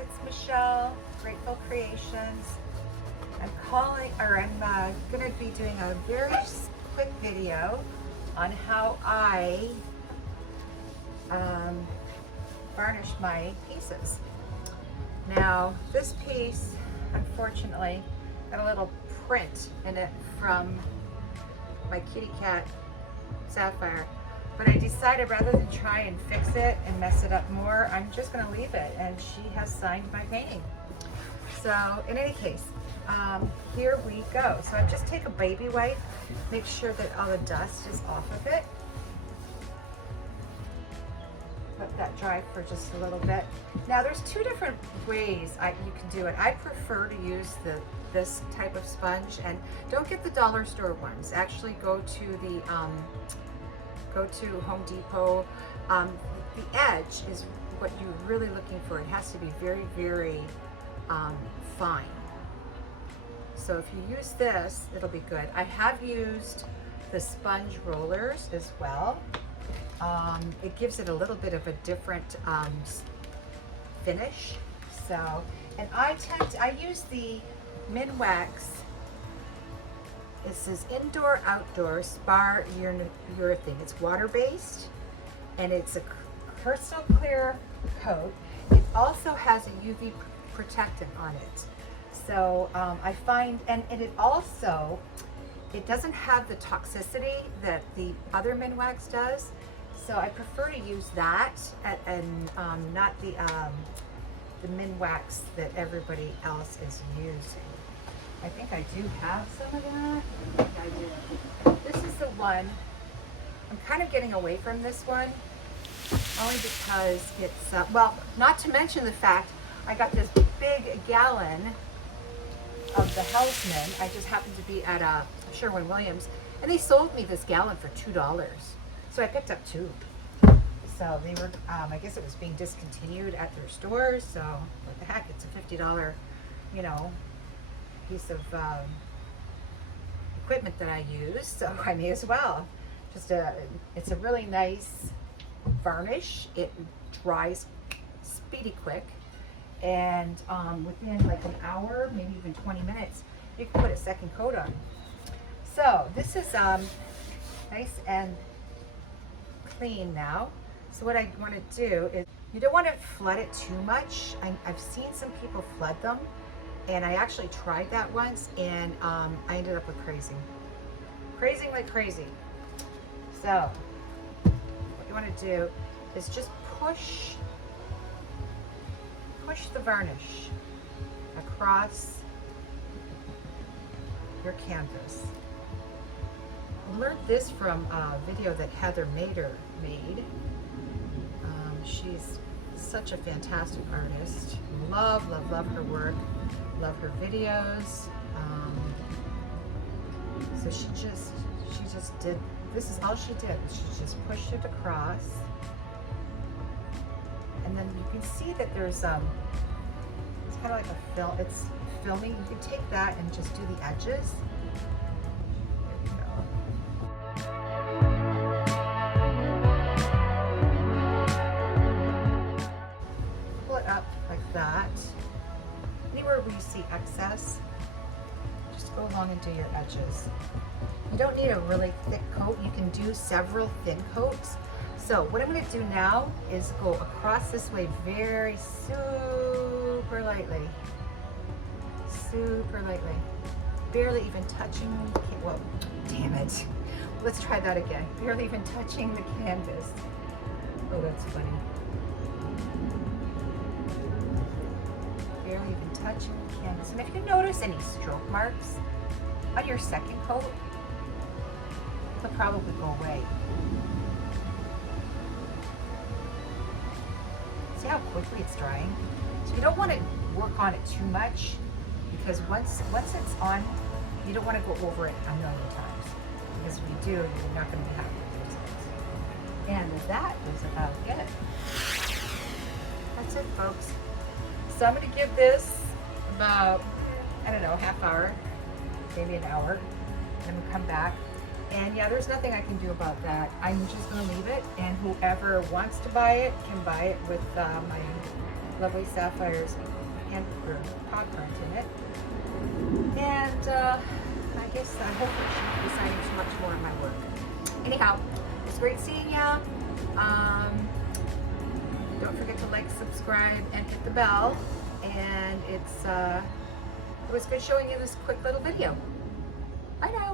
it's Michelle, Grateful Creations. I'm gonna be doing a very quick video on how I varnish my pieces. Now, this piece, unfortunately, got a little print in it from my kitty cat, Sapphire. But I decided rather than try and fix it and mess it up more, I'm just gonna leave it, and she has signed my painting. So in any case, here we go. So I just take a baby wipe, make sure that all the dust is off of it. Let that dry for just a little bit. Now there's two different ways you can do it. I prefer to use this type of sponge, and don't get the dollar store ones. Actually go to Home Depot. The edge is what you're really looking for. It has to be very, very fine. So if you use this, it'll be good. I have used the sponge rollers as well. It gives it a little bit of a different finish. So, and I use the Minwax. It says Indoor Outdoor Spar Urethane. It's water-based, and it's a crystal clear coat. It also has a UV protectant on it. So I find, and it doesn't have the toxicity that the other Minwax does. So I prefer to use that and not the Minwax that everybody else is using. I think I do have some of that. I think I do. This is the one. I'm kind of getting away from this one, only because it's, well, not to mention the fact I got this big gallon of the Houseman. I just happened to be at Sherwin-Williams, and they sold me this gallon for $2. So I picked up two. So they were, I guess it was being discontinued at their stores. So what the heck, it's a $50, piece of equipment that I use, so I may as well. It's a really nice varnish. It dries speedy quick, and within like an hour, maybe even 20 minutes, you can put a second coat on. So this is nice and clean now. So what I want to do is, you don't want to flood it too much. I've seen some people flood them, and I actually tried that once, and I ended up with crazing like crazy. So what you want to do is just push the varnish across your canvas. I learned this from a video that Heather Mader made. She's such a fantastic artist. Love her work. Love her videos. So she just did, this is all she did. She just pushed it across. And then you can see that there's, it's kind of like a film, it's filming. You can take that and just do the edges. There we go. Pull it up like that. Anywhere where you see excess, just go along and do your edges. You don't need a really thick coat. You can do several thin coats. So what I'm going to do now is go across this way very super lightly. Super lightly. Barely even touching, well, damn it. Let's try that again. Barely even touching the canvas. Oh, that's funny. Barely even touching the canvas. And if you notice any stroke marks on your second coat, they'll probably go away. See how quickly it's drying? So you don't want to work on it too much, because once it's on, you don't want to go over it a million times. Because if you do, you're not going to be happy with it. And that is about it. That's it, folks. So I'm going to give this about, I don't know, a half hour, maybe an hour. And I'm going to come back. And yeah, there's nothing I can do about that. I'm just going to leave it, and whoever wants to buy it can buy it with my lovely sapphires and or paw print in it. And I guess I hope it shouldn't be signing too much more of my work. Anyhow, it's great seeing ya. Don't forget to like, subscribe, and hit the bell. And it was good showing you this quick little video. Bye now.